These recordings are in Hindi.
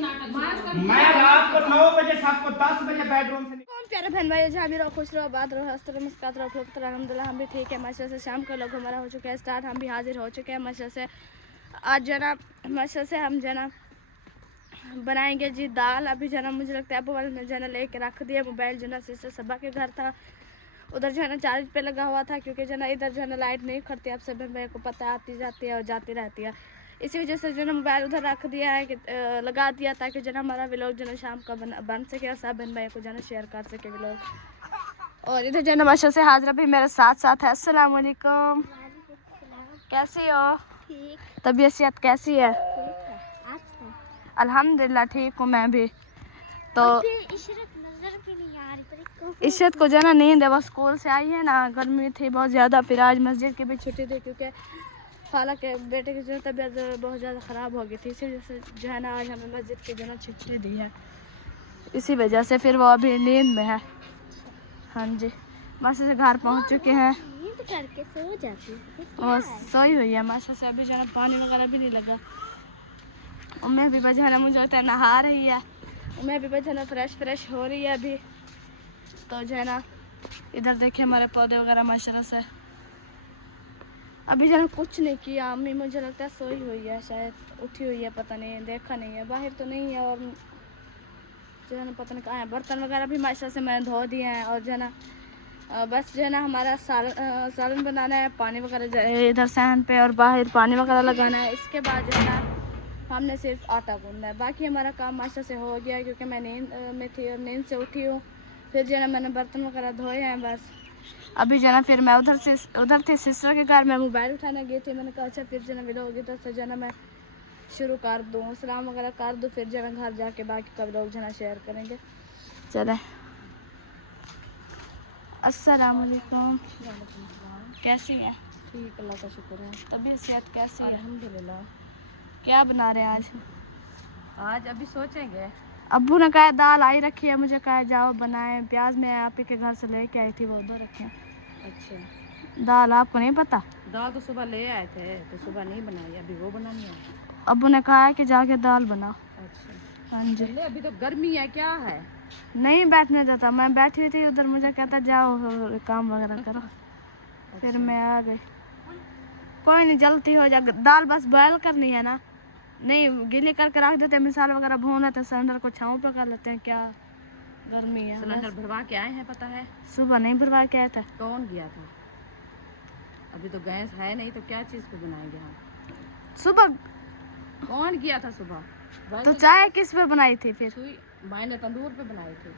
मैं रात को 9 बजे से आपको 10 बजे बेडरूम से प्यारे बहन भाई, जहाँ भी रहो खुश रहो, बात रहो, हंसते रहो, मुस्कुराते रहो, फिर अल्हम्दुलिल्लाह हम भी ठीक है माशा से। शाम का लोग हमारा हो चुका है स्टार्ट, हम भी हाजिर हो चुके हैं माशा से। आज जना माशा से हम जना बनाएंगे जी दाल। अभी जना मुझे लगता है अबू वाले ने जना लेके रख दिया मोबाइल, जना सिस्टर सबा के घर था, उधर जो है ना चार्ज पे लगा हुआ था, क्योंकि जो ना इधर जो है ना लाइट नहीं खड़ती, आप सब मेरे को पता है, आती जाती है और जाती रहती है। इसी वजह से जो ना मोबाइल उधर रख दिया है कि लगा दिया, ताकि जो ना हमारा व्लॉग जो ना शाम का बन सके और सब बहन भाई को जो ना शेयर कर सके व्लॉग। और इधर जो ना माशा से हाजरा भी मेरे साथ साथ है। अस्सलाम वालेकुम, कैसी हो? तबीयत सेहत कैसी है? अल्हम्दुलिल्लाह ठीक हूँ मैं भी। तो इशरत को जो ना नींद है, वो स्कूल से आई है ना, गर्मी थी बहुत ज़्यादा, फिर आज मस्जिद की भी छुट्टी थी, क्योंकि खाला के बेटे की जो तबीयत बहुत ज़्यादा ख़राब हो गई थी, इसी वजह से जो है ना आज हमें मस्जिद की जो ना छुट्टी दी है, इसी वजह से फिर वो अभी नींद में है। हाँ जी, माशा से घर पहुँच चुके हैं, करके सो जाती और सोई हुई है माशा से। अभी जो है पानी वगैरह भी नहीं लगा। उम्मीद भी बजा ना मुझे लगता है नहा रही है, उम्मीद भी बजा ना फ्रेश हो रही है अभी। तो जो है ना इधर देखिए हमारे पौधे वगैरह माशाल्लाह से। अभी जो है कुछ नहीं किया, अम्मी मुझे लगता है सोई हुई है, शायद उठी हुई है, पता नहीं, देखा नहीं है, बाहर तो नहीं है। और जो है ना पता नहीं कहाँ है। बर्तन वगैरह भी माशाल्लाह से मैंने धो दिए हैं, और जो है ना बस जो है ना हमारा सालन बनाना है, पानी वगैरह इधर सहन पे और बाहर पानी वगैरह लगाना है। इसके बाद जो है ना हमने सिर्फ आटा गूंदना है, बाकी हमारा काम माशा से हो गया, क्योंकि मैं नींद में थी और नींद से उठी हूँ। फिर जो है ना मैंने बर्तन वगैरह धोए हैं बस। अभी जो है ना फिर मैं उधर थी सिस्टर के घर में मोबाइल उठाने गई थी, मैंने कहा अच्छा फिर जो है ना व्लॉग इधर से जो है ना मैं शुरू कर दूँ, सलाम वगैरह कर दूँ, फिर जो है ना घर जाके बाकी का व्लॉग जो है ना शेयर करेंगे। चले, अस्सलाम वालेकुम, कैसी है? ठीक, अल्लाह का शुक्र है। तबीयत सेहत कैसी है? अल्हम्दुलिल्लाह। क्या बना रहे हैं आज? आज अभी सोचेंगे। अब्बू ने कहा दाल आई रखी है, मुझे कहा जाओ बनाए। प्याज मैं आप ही के घर से लेके आई थी, वो उधर रखे हैं। अच्छा, दाल आपको नहीं पता? दाल तो सुबह ले आए थे, तो सुबह नहीं बनाई, अभी वो बनानी है। अब्बू ने कहा है कि जाके दाल बनाओ। अच्छा, हाँ जी। चले, अभी तो गर्मी है, क्या है, नहीं बैठने देता, मैं बैठी हुई थी उधर, मुझे कहता जाओ काम वगैरह करो। फिर मैं आ गई। कोई नहीं, जल्दी हो जाएगा। दाल बस बॉयल करनी है ना, नहीं गीली करके रख देते हैं, मिसाल वगैरह भून तो सिलेंडर को छाँव पे कर लेते हैं, क्या गर्मी है। सिलेंडर भरवा के आए हैं, पता है? सुबह नहीं भरवा के आए थे। कौन गया था? अभी तो गैस है नहीं, तो क्या चीज़ पे बनाएंगे हम? सुबह कौन गया था सुबह? तो चाय किस पे बनाई थी फिर? मैंने तंदूर पे बनाई थी,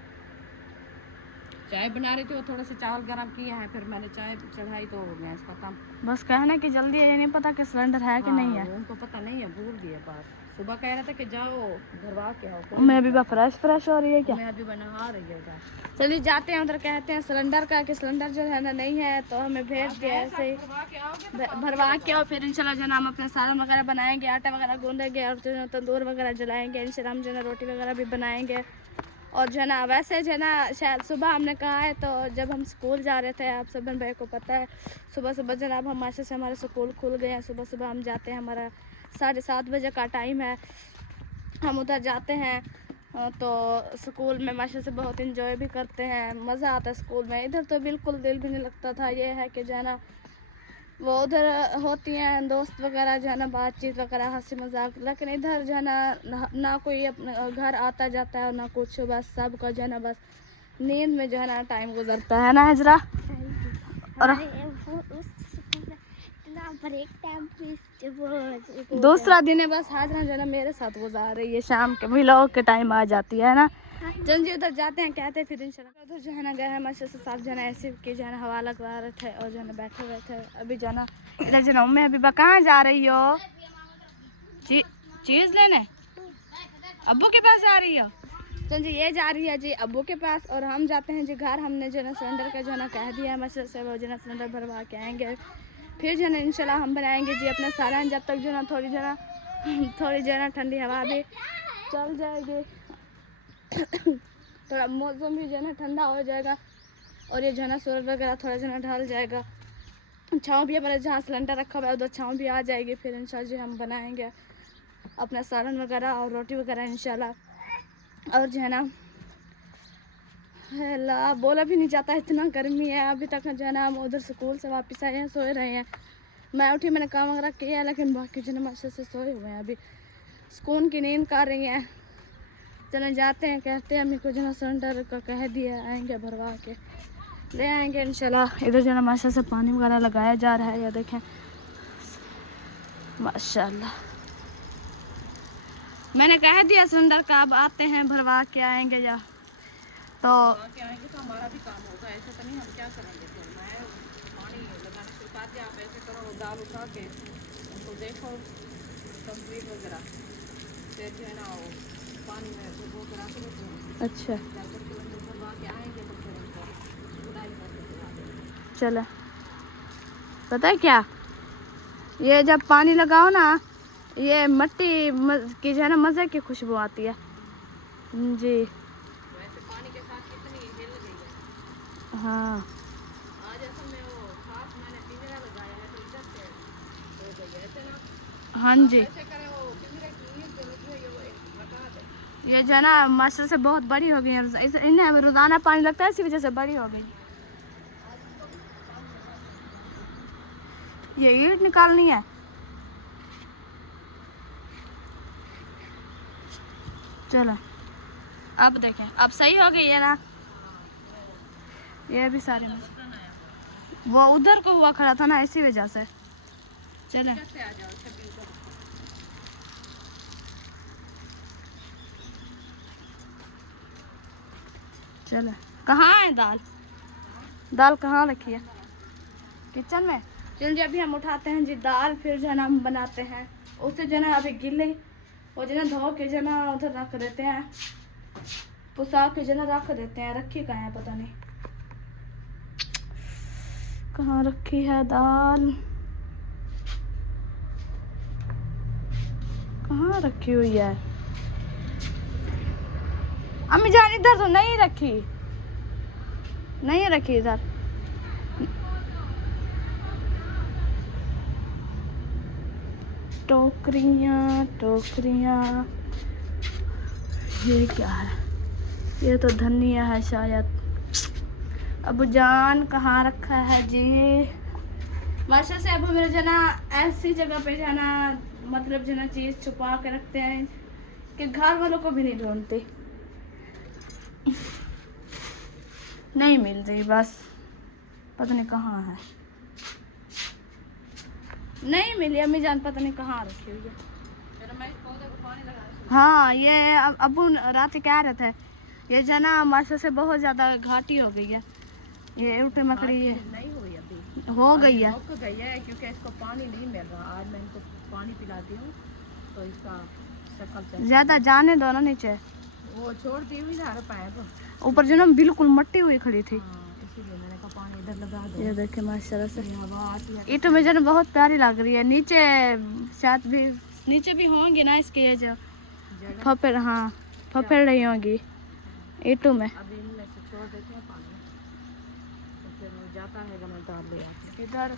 चाय बना रही थी, वो थोड़ा सा चावल गर्म किया है, फिर मैंने चाय चढ़ाई, तो हो गया इसका काम। बस कहना कि जल्दी है, ये नहीं पता कि सिलेंडर है कि नहीं है। उनको पता नहीं है, भूल गए बात। सुबह कह रहा था कि जाओ भरवा के आओ। मैं अभी फ्रेश हो रही है क्या? मैं अभी बना रही है उधर। चलिए जाते हैं उधर, कहते हैं सिलेंडर का कि सिलेंडर जो है ना नहीं है, तो हमें भेज दिया ऐसे ही भरवा के आओ। फिर इंशाल्लाह जो ना हम अपने सालन वगैरह बनाएंगे, आटा वगैरह गूंदेंगे, और जो तंदूर वगैरह जलाएंगे, इंशाल्लाह हम जो है रोटी वगैरह भी बनाएंगे। और जो है ना वैसे जो है ना शायद सुबह हमने कहा है, तो जब हम स्कूल जा रहे थे, आप सब भाई को पता है, सुबह सुबह जनाब हम माशा से हमारे स्कूल खुल गए हैं। सुबह सुबह हम जाते हैं, हमारा 7:30 बजे का टाइम है, हम उधर जाते हैं। तो स्कूल में माशा से बहुत इंजॉय भी करते हैं, मज़ा आता है स्कूल में। इधर तो बिल्कुल दिल भी नहीं लगता था। ये है कि जो है ना वो उधर होती हैं दोस्त वगैरह, जो है ना बातचीत वगैरह, हंसी मजाक, लेकिन इधर जो है ना कोई अपने घर आता जाता है ना कुछ, बस सबका जो है ना बस नींद में जो है ना टाइम गुजरता है ना हजरा। और दूसरा दिन है बस हाजरा जो है ना मेरे साथ गुजार रही है, शाम के व्लॉग के टाइम आ जाती है ना। जल्दी उधर जाते हैं, कहते हैं फिर इंशाल्लाह। उधर जो है ना गए हैं माशा से, सब जो है ना ऐसे कि जो है ना हवा लगवा रहे थे, और जो है ना बैठे हुए थे। अभी जो है ना इधर जो ना उम्मी अभी कहाँ जा रही हो? चीज़ लेने अब्बू के पास जा रही हो? तो जी ये जा रही है जी अब्बू के पास, और हम जाते हैं जी घर। हमने जो है ना सिलेंडर का जो है ना कह दिया है माशा से, वो जो है ना सिलेंडर भरवा के आएंगे, फिर जो है ना इंशाल्लाह हम बनाएंगे जी अपना सालन। जब तक जो है ना थोड़ी जो है ना ठंडी हवा भी चल जाएगी, थोड़ा मौसम भी जो है ना ठंडा हो जाएगा, और ये जो है ना सूरज वगैरह थोड़ा जो है ना ढल जाएगा, छाँव भी हमारे जहाँ सिलेंडर रखा हुआ है उधर छाँव भी आ जाएगी, फिर इंशाल्लाह जी हम बनाएंगे। अपना सालन वगैरह और रोटी वगैरह इंशाल्लाह। और जो है ना अल्लाह बोला भी नहीं जाता, इतना गर्मी है। अभी तक जो है ना हम उधर स्कूल से वापस आए हैं, सोए रहे हैं। मैं उठी, मैंने काम वगैरह किया, लेकिन बाकी जो है अच्छे से सोए हुए हैं, अभी सुकून की नींद कर रही हैं। चले जाते हैं, कहते हैं अम्मी को जो है सिलेंडर का कह दिया, आएंगे भरवा के ले आएंगे इंशाल्लाह। इधर जो है माशा से पानी वगैरह लगाया जा रहा है, या देखें माशाल्लाह। मैंने कह दिया सिलेंडर का, अब आते हैं भरवा के आएंगे या तो क्या आएंगे तो हमारा भी काम होगा। ऐसे तो नहीं हम क्या करेंगे। फिर मैं पानी लगाने के साथ आप ऐसे करो, दाल उठा के उनको देखो कंप्लीट वगैरह, फिर जो है ना वो पानी में भिगो के रख दो। अच्छा जब सिलेंडर भरवा के आएंगे तो फिर उनको बुलाई करके दिला देंगे। चलो, पता है क्या, ये जब पानी लगाओ ना, ये मिट्टी की जो है ना मज़े की खुशबू आती है जी। वैसे पानी के साथ कितनी हिल गई है। हाँ आज असल में वो खास मैंने पिंजरा लगाया है तो इधर से हो गई है ऐसे ना। हाँ जी, ऐसे करे वो पिंजरे की ईंट जो लगी हुई है वो हटा दे। ये जो है ना मास्टर से बहुत बड़ी हो गई है, इन्हें रोज़ाना पानी लगता है, इसी वजह से बड़ी हो गई। ये ईंट निकालनी है। चलो अब देखें, अब सही हो गई है ना। ये भी सारे में वो उधर को हुआ खड़ा था ना, इसी वजह से। चले कैसे आ जाओ छब्बीस को। चले, कहाँ है दाल? दाल कहाँ रखी है? किचन में। चल जी, अभी हम उठाते हैं जी दाल, फिर जो है ना हम बनाते हैं। उससे जो है ना अभी गिले वो जो है ना धो के जो है ना उधर रख देते हैं, पुसा के जो है ना रख देते हैं। रखी कहाँ है पता नहीं, कहाँ रखी है दाल, कहाँ रखी हुई है? अम्मी जान इधर तो नहीं रखी, नहीं रखी इधर। टोकरियाँ टोकरियाँ, ये क्या है? ये तो धनिया है शायद। अबू जान कहाँ रखा है जी? माशा से अब मेरे जना ऐसी जगह पे जाना, मतलब जना चीज़ छुपा के रखते हैं कि घर वालों को भी नहीं ढूंढते। नहीं मिल रही, बस पता नहीं कहाँ है, नहीं मिली। अम्मी जान पता नहीं कहाँ रखी हुई है। फिर मैं इस पौधे को पानी लगा। हाँ, ये अबू रात कह रहे थे, ये जना माशा से बहुत ज़्यादा घाटी हो गई है। ये उल्टे मकड़ी है, नहीं हुई अभी, हो गई है। हो गई है क्योंकि इसको पानी नहीं मिल रहा। आज मैं इनको पानी पिलाती हूँ तो इसका शक्ल से ज़्यादा जाने दो ना नीचे, वो छोड़ दी हुई ना पैर ऊपर जो ना बिल्कुल मट्टी हुई खड़ी थी। इसीलिए मैंने कहा पानी इधर लगा दो। ये देखे माशाल्लाह से हवा आती है। ईंटों में जो ना बहुत प्यारी लग रही है। नीचे शायद भी नीचे भी होंगी ना इसके, ये जो फपेड़, हाँ फपेड़ रही होंगी ईंटों में। अभी इनमें से छोड़ देते हैं पानी तो फिर वो जाता है मैं डाल लिया। इधर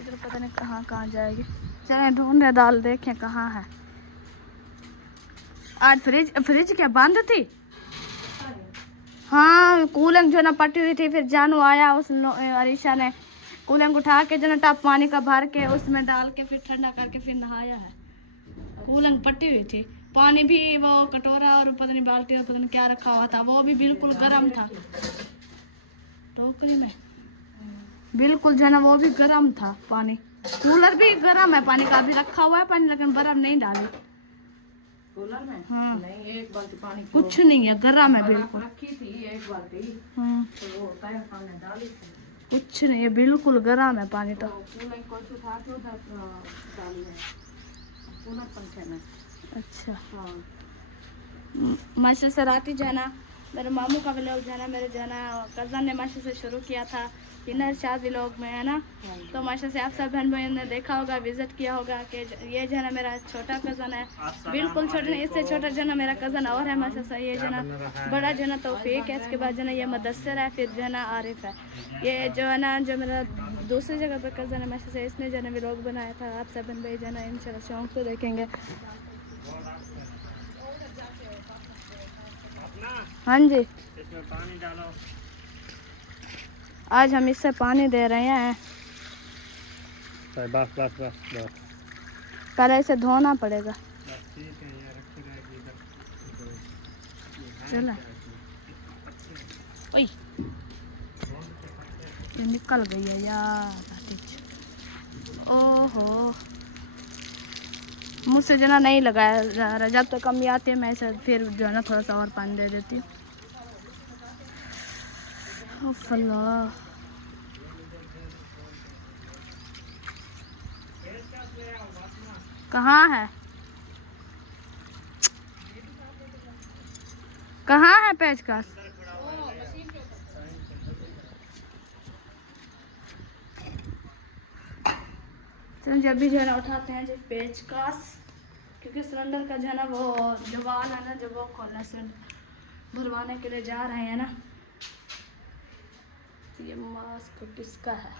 इधर पता नहीं कहाँ कहाँ जाएगी। चलें ढूंढ रहे दाल, देखें कहाँ है। आज फ्रिज क्या बंद थी? हाँ, कूलंग जो ना पटी हुई थी, फिर जानू आया, उस अरीशा ने कूलंग उठा के जो ना टप पानी का भर के उसमें डाल के फिर ठंडा करके फिर नहाया है। कूलंग पटी हुई थी, पानी भी वो कटोरा और पता नहीं बाल्टी और पता नहीं क्या रखा हुआ था, वो भी बिल्कुल गर्म था। टोकरी में बिल्कुल जो है ना वो भी गर्म था पानी। कूलर भी गर्म है पानी का, अभी रखा हुआ है पानी, लेकिन बर्फ नहीं डाली कूलर में। हाँ, नहीं, एक बाल्टी पानी कुछ नहीं है, गर्म है बिल्कुल। रखी थी एक बाल्टी, हाँ, तो वो पैर सामने डाली थी। कुछ नहीं है, बिल्कुल गर्म है पानी तो। कूलर को उठा के उधर डाली है कूलर पंखे में। अच्छा, हाँ माशा से रात ही जो है ना मेरे मामू का व्लॉग जो है ना मेरे जो है ना कज़न ने माशा से शुरू किया था, किन्नर शादी लोग में है ना। तो माशा से आप सब बहन भाइयों ने देखा होगा, विजिट किया होगा कि ये जो है ना मेरा छोटा कज़न है, बिल्कुल छोटा नहीं, इससे छोटा जो है ना मेरा कज़न और है माशा से। ये जो है ना बड़ा जो है ना तौफीक है, इसके बाद जो है ना ये मुदस्सिर है, फिर जो है ना आरिफ है। ये जो है ना जो मेरा दूसरी जगह पर कज़न है माशा से, इसने जो है ना व्लॉग बनाया था। आप सब बहन भाई जो है ना इंशाल्लाह शौक से देखेंगे। हाँ जी, इसमें पानी डालो। आज हम इससे पानी दे रहे हैं। बस बस बस बस। पहले इसे धोना पड़ेगा। ठीक है, ये रखी रहेगी इधर। चलो, ओए ये निकल गई है यार। ओहो, मुझसे जो ना नहीं लगाया जा रहा। जब तक कमी आती है मैं इसे फिर जो है ना थोड़ा सा और पानी दे देती हूँ। अल्लाह, कहाँ है, कहाँ है पेचकस? चलो जब भी जो है ना उठाते हैं जो पेचकस, क्योंकि सिलेंडर का जो है ना वो जो वाल है ना, जो वो खोलना से भरवाने के लिए जा रहे हैं ना। ये मास्क किसका है?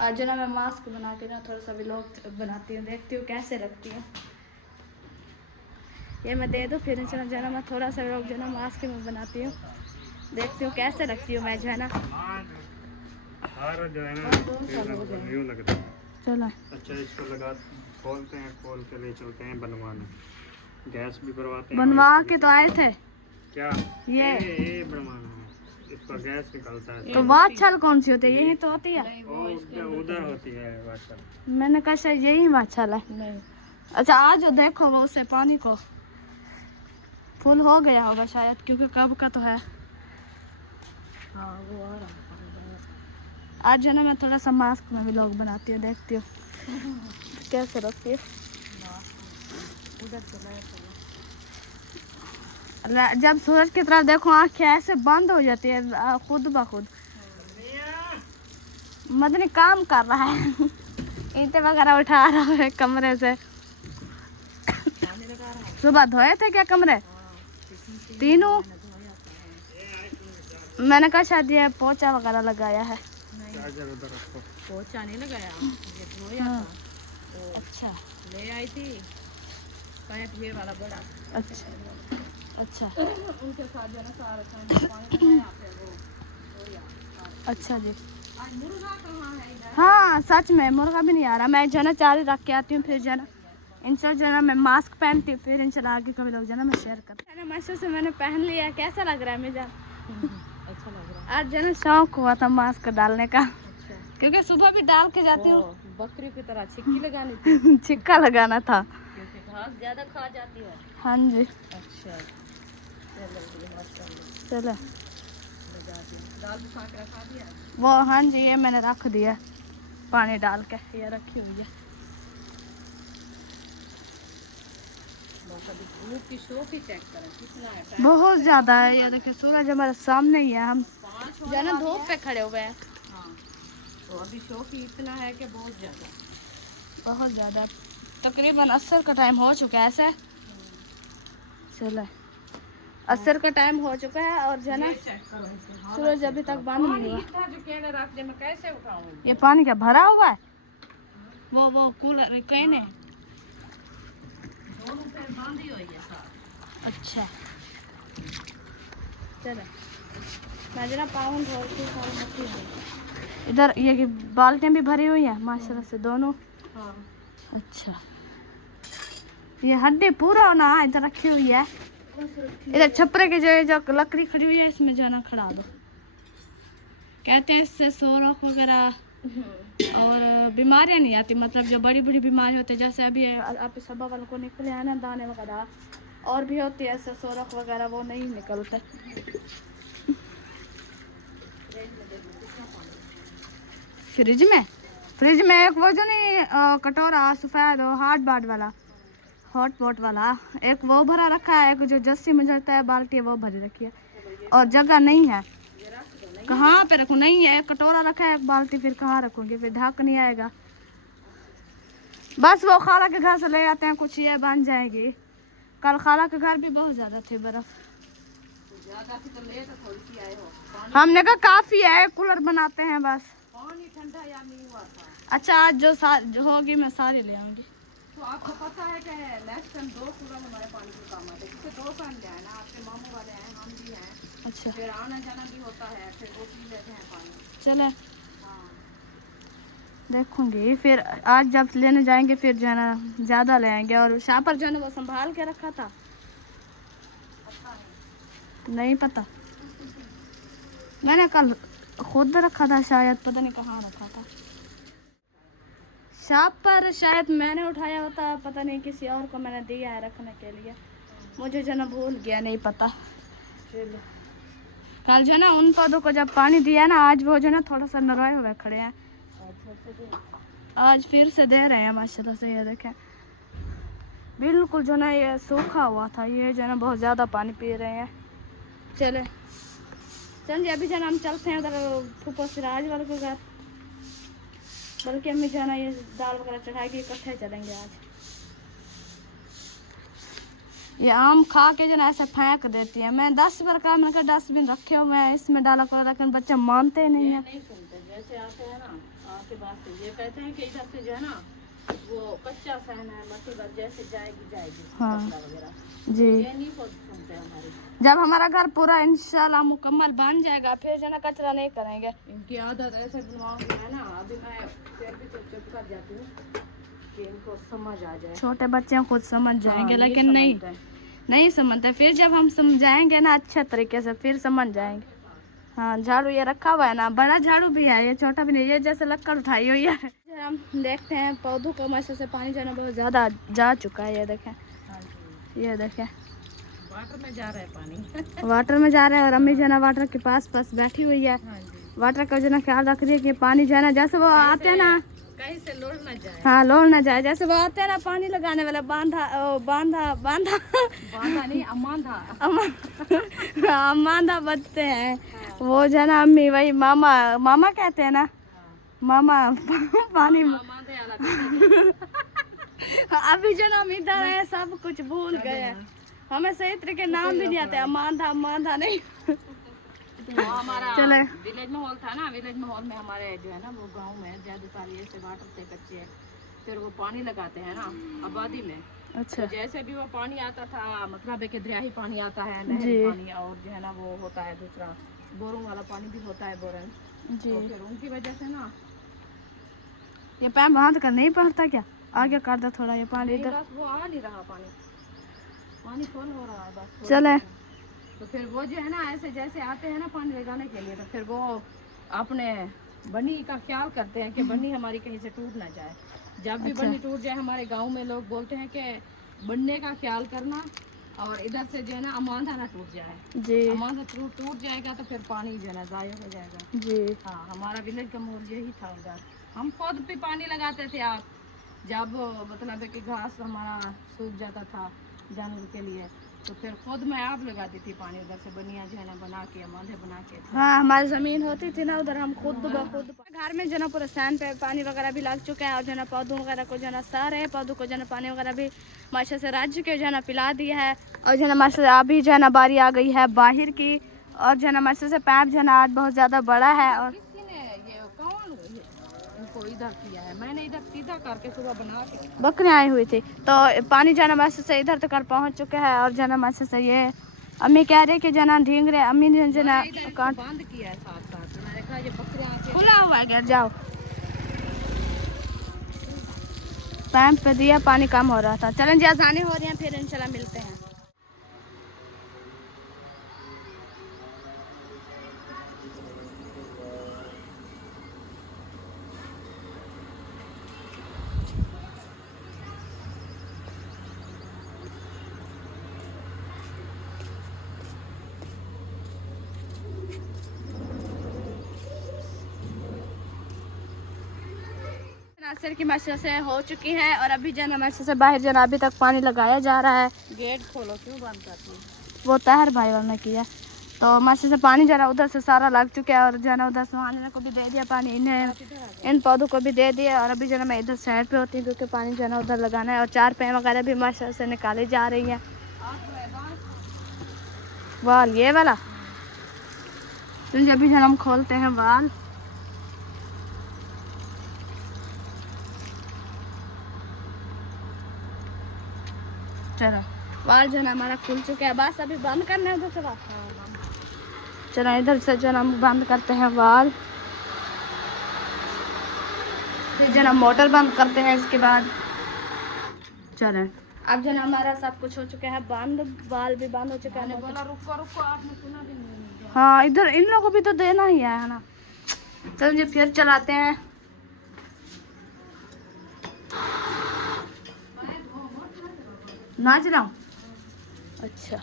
आज जो ना मैं मास्क बना के ना थोड़ा सा व्लॉग बनाती हूँ, देखती हूँ कैसे रखती हूँ। ये मैं दे दूँ, फिर चलो जो ना मैं थोड़ा सा व्लॉग जो ना मास्क में बनाती हूँ, देखती हूँ कैसे रखती हूँ मैं जो है ना। जो है ना यूं लगता है। चलो अच्छा, इसको लगा खोलते हैं, खोल के ले चलते हैं बनवाने। गैस भी भरवाते हैं। बनवा के तो आए थे क्या ये बनवाना है? इसका गैस निकलता है। तो बात छल कौन सी होती है? यही तो होती है। उधर होती है वाशल। मैंने कहा शायद यही बात छल है। अच्छा आज जो देखो वो उससे पानी को फुल हो गया होगा शायद, क्योंकि कब का तो है। हाँ वो आ रहा है। आज जो ना मैं थोड़ा सा मास्क में भी लोग बनाती हूँ, देखती हूँ कैसे रखती हूँ। उधर चला जब सूरज की तरफ देखो आँखें ऐसे बंद हो जाती है खुद ब खुद। मदनी काम कर रहा है ईंटें वगैरह उठा रहा है कमरे से। सुबह धोए थे क्या कमरे तीनों? मैंने कहा शायद ये पोछा वगैरह लगाया है। पोछा नहीं लगाया, ये धोया था। अच्छा, ले आई थी पैक ये वाला बड़ा। अच्छा अच्छा उनके साथ जो ना सारा पानी बनाया फिर वो धोया। अच्छा जी। आज मुर्गा कहाँ है इधर? हाँ सच में मुर्गा भी नहीं आ रहा। मैं जो ना चारी रख के आती हूँ, फिर जो ना इंशाल्लाह जो ना मैं मास्क पहनती हूँ, फिर इंशाल्लाह आगे कभी लोग जो ना मैं शेयर करती हूँ। मास्टर से मैंने पहन लिया, कैसा लग रहा है मुझे? अच्छा लग रहा है। आज जो ना शौक हुआ था मास्क डालने का, अच्छा, क्योंकि सुबह भी डाल के जाती हूँ। बकरी की तरह छिक्की लगानी थी छिक्का लगाना था। क्योंकि घास ज्यादा खा जाती है। हाँ जी अच्छा चलो, दाल भी के रखा दिया। वो हाँ जी ये मैंने रख दिया पानी डाल के, ये रखी हुई है। धूप की शोक ही चेक करें कितना है। बहुत ज्यादा है। ये देखिए सूरज हमारे सामने ही है, हम जो ना धूप पे खड़े हुए हैं। हाँ तो अभी शोक ही इतना है कि बहुत ज्यादा, बहुत ज़्यादा। तकरीबन असर का टाइम हो चुका है ऐसे। चलो असर का टाइम हो चुका है और जो है ना सूरज अभी तक बंद नहीं हुआ। जो केड़े रख दे मैं कैसे उठाऊं? ये पानी क्या भरा हुआ है? वो कूलर कहने। दोनों पे बांधी हुई है साथ। अच्छा चलो, मैं जरा पाउंड इधर ये कि बाल्टियाँ भी भरी हुई है माशाल्लाह से दोनों। हाँ अच्छा, ये हड्डी पूरा ना इधर रखी हुई है। इधर छपरे की जो लकड़ी खड़ी हुई है इसमें जो है ना खड़ा दो। कहते हैं इससे सोरख वगैरह और बीमारियां नहीं आती, मतलब जो बड़ी बड़ी बीमारी होती है, जैसे अभी आप सबा वालों को निकले हैं ना दाने वगैरह, और भी होती है ऐसे सोरख वगैरह, वो नहीं निकलते। फ्रिज में एक वो जो नहीं कटोरा सफ़ेद हार्ड बाट वाला, हॉट पॉट वाला, एक वो भरा रखा है, एक जो जस्सी में जाता है बाल्टी है वो भरी रखी है, और जगह नहीं है। कहाँ पे रखूँ? नहीं है, कटोरा रखा है, एक बाल्टी, फिर कहाँ रखूँगी? फिर ढक नहीं आएगा। बस वो खाला के घर से ले आते हैं, कुछ ये बन जाएगी। कल खाला के घर भी बहुत ज्यादा थी बर्फ। ज्यादा थी तो ले तो थोड़ी सी आए हो। हमने कहा काफी है, कूलर बनाते हैं बस। पानी ठंडा या नहीं हुआ था। अच्छा, आज जो होगी मैं सारी ले आऊंगी। तो आपको पता है कि नेक्स्ट टाइम 2 कूलर हमारे पानी के काम आते हैं। जैसे 2 फैन ले आए ना, आपके मामू वाले हैं, हम भी हैं, अच्छा फिर आना जाना भी होता है, फिर वो पी लेते हैं पानी। चले, हाँ देखूंगी फिर। आज जब लेने जाएंगे फिर जो है ना ज्यादा ले आएंगे। और शापर जो है ना वो संभाल के रखा था, पता नहीं। नहीं पता, मैंने कल खुद रखा था शायद, पता नहीं कहाँ रखा था। शापर शायद मैंने उठाया होता, पता नहीं किसी और को मैंने दिया है रखने के लिए, मुझे जो है ना भूल गया, नहीं पता। चलो कल जो है ना उन पौधों को जब पानी दिया ना, आज वो जो है ना थोड़ा सा नरोए हुए खड़े हैं। आज फिर से दे रहे हैं माशाल्लाह से। ये देखें, बिल्कुल जो ना ये सूखा हुआ था, ये जो है ना बहुत ज़्यादा पानी पी रहे हैं। चले चल जी, अभी जो है ना हम चलते हैं उधर फूफा सिराज वाले के घर, बल्कि अम्मी जो है ना ये दाल वगैरह चढ़ाएगी, इकट्ठे चलेंगे आज। ये आम खा के जो ना ऐसे फेंक देती है। मैं 10 बार कहा, मैंने कहा डस्टबिन रखे हुए हैं, इसमें डाला करो, लेकिन बच्चे मानते ही नहीं है। नहीं सुनते, जैसे आते हैं ना आपके बात से, ये कहते हैं कि इधर से जो है ना वो कच्चा सहन है, मट्टी बस जैसे जाएगी हाँ। कचरा वगैरह, जी, ये नहीं सुनते हमारी। जब हमारा घर पूरा इंशाल्लाह मुकम्मल बन जाएगा, फिर जो है ना कचरा नहीं करेंगे। इनकी आदत ऐसे बनवाऊंगी है ना, अभी मैं फिर भी तो चुप कर जाती हूँ कि इनको समझ आ जाए। छोटे बच्चे खुद समझ जाएंगे, हाँ, लेकिन समझते हैं। नहीं समझते। फिर जब हम समझाएंगे ना अच्छे तरीके से, फिर समझ जाएंगे। हाँ, झाड़ू ये रखा हुआ है ना, बड़ा झाड़ू भी है, ये छोटा भी नहीं, ये जैसे लक्कड़ उठाई हुई है। हम देखते हैं पौधों को मशे से पानी जो है ना बहुत ज़्यादा जा चुका है। ये देखें, हाँ जी, ये देखें, वाटर में जा रहा है पानी। वाटर में जा रहा है, और अम्मी जो है ना वाटर के पास बैठी हुई है। हाँ जी, वाटर का जो है ना ख्याल रख रही है कि पानी जो है ना, जैसे वो आते हैं ना, कहीं से लौट ना जाए। हाँ लोड़ ना जाए, जैसे वो आते हैं ना पानी लगाने वाला, बांधा बांधा बांधा बांधा नहीं, अमांधा। मांदा बजते हैं, वो जो है ना अम्मी वही मामा कहते हैं ना, मामा पानी में। अमांधे वाला देखा अभी जो ना हम इधर है सब कुछ भूल गए हैं, हमें सही तरीके नाम भी नहीं आते, मांधा नहीं। वो हमारा चले। विलेज माहौल था ना, विलेज माहौल में हमारे जो है ना वो गांव में ज्यादातर ये से वाटर थे कच्चे, फिर वो पानी लगाते हैं ना आबादी में। अच्छा, तो जैसे भी वो पानी आता था, मतलब है कि दरियाही पानी आता है, नहरी जी। पानी, और जो है ना वो होता है दूसरा बोरों वाला पानी भी होता है, बोरन। जी। तो फिर उनकी वजह से ना ये पैर बांध कर नहीं पड़ता क्या? आगे कर दो थोड़ा, ये पानी नहीं, इधर। बस वो आ नहीं रहा पानी, पानी फुल हो रहा है बस थोड़ा। चले। तो फिर वो जो है ना ऐसे जैसे आते हैं ना पानी लगाने के लिए, तो फिर वो अपने बनी का ख्याल करते हैं कि बनी हमारी कहीं से टूट ना जाए। जब भी अच्छा। बनी टूट जाए, हमारे गांव में लोग बोलते हैं कि बनने का ख्याल करना, और इधर से जो है ना अमांधा ना टूट जाए। जी अमांधा टूट जाएगा तो फिर पानी जो है ना ज़ाया हो जाएगा। जी। हाँ, हमारा विलेज का माहौल यही था उधर। हम खुद भी पानी लगाते थे, आप जब मतलब है कि घास हमारा सूख जाता था जानवर के लिए, तो फिर खुद मैं आप लगाती थी पानी, उधर से बनिया जो है ना बना के, मांधे बना के। हाँ, हमारी ज़मीन होती थी ना उधर, हम खुद घर में जो ना पूरा सैन पे पानी वगैरह भी लग चुका है, और जो ना पौधों वगैरह को जो ना सारे पौधों को जो ना पानी वगैरह भी माशा से राज्य के जो ना पिला दिया है। और जो ना माशा से अभी जो है ना बारी आ गई है बाहर की, और जो ना माशा से पैप जो ना आज बहुत ज़्यादा बड़ा है। और किसी ने ये कौन इनको इधर किया है? मैंने इधर सीधा करके सुबह बना के, बकरियाँ आई हुई थी, तो पानी जो ना माशा से इधर तक पहुँच चुका है। और जो ना माशा से ये अम्मी कह रही कि जो ना ढींग रहे, अम्मी ने जो ना इधर इसको काट बंद किया है साथ साथ। मैंने कहा ये बकरियां आके खुला हुआ है, गिर जाओ। पैंप पे दिया, पानी कम हो रहा था। चलें जी, आसानी हो रही है, फिर इंशाल्लाह मिलते हैं। नासिर की मशा से हो चुकी है, और अभी जो है मशा से बाहर जो है अभी तक पानी लगाया जा रहा है। गेट खोलो, क्यों बंद करती है? वो ताहर भाई वाला ने किया। तो मासी से पानी जो है ना उधर से सारा लग चुका है और जो है ना उधर सुहाना को भी दे दिया पानी, इन्हें इन पौधों को भी दे दिया। और अभी जो है ना मैं इधर साइड पे होती हूँ क्योंकि पानी जो है ना उधर लगाना है। और 4 पैं वगैरह भी माशा से निकाली जा रही हैं। वाल ये वाला तो जब भी जो है हम खोलते हैं वाल, चलो वाल जो है ना हमारा खुल चुका है, बस अभी बंद करना है उधर से वाल। चलो इधर से जो है ना हम बंद करते हैं वाल, फिर जो है ना मोटर बंद करते हैं इसके बाद। चलो अब जो है ना हमारा सब कुछ हो चुका है बंद, वाल भी बंद हो चुका है। बोला रुको रुको, आपने सुना भी नहीं। हाँ इधर इन लोगों को भी तो देना ही है ना। चलो जी फिर चलाते हैं। नाच रहा हूँ, अच्छा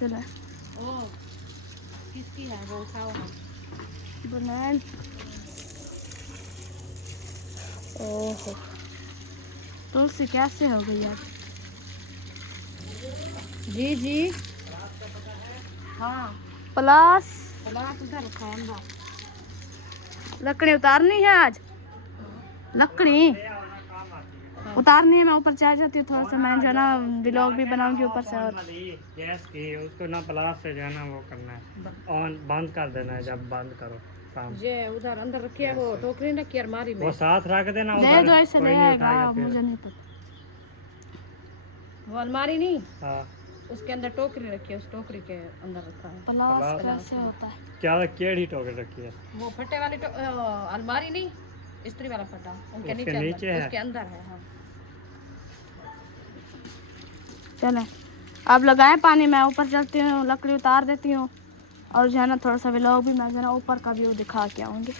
चलो। ओ किसकी है वो, उठाओ ना। बनान ओहो तुलसी कैसे हो गई यार। जी जी हाँ प्लस प्लाट उधर रखा है अंदर। लकड़ी उतारनी है आज, लकड़ी उतारनी है। मैं ऊपर चढ़ जाती हूँ थोड़ा सा, मैं जो है ना व्लॉग भी बनाऊंगी ऊपर से। और गैस की उसको ना प्लास से जो है ना वो करना है, ऑन बंद कर देना है। जब बंद करो काम, ये उधर अंदर रखी है, वो टोकरी रखी है अलमारी में। वो साथ रख देना दे उधर, दो ऐसे कोई ले नहीं आएगा, उठाएगा फिर। मुझे नहीं पता। वो अलमारी नहीं, हाँ उसके अंदर टोकरी रखी है, उस टोकरी के अंदर रखा है। प्लस कैसे होता है? क्या केड़ी टोकरी रखी है? वो फटे वाली अलमारी नहीं, इस्त्री वाला फटा उनके उसके नीचे नीचे अंदर, है। उसके अंदर है। हाँ चले अब लगाए पानी, मैं ऊपर चलती हूँ, लकड़ी उतार देती हूँ और जो है ना थोड़ा सा व्लॉग भी मैं जो है ना ऊपर का व्यू दिखा के आऊँगी।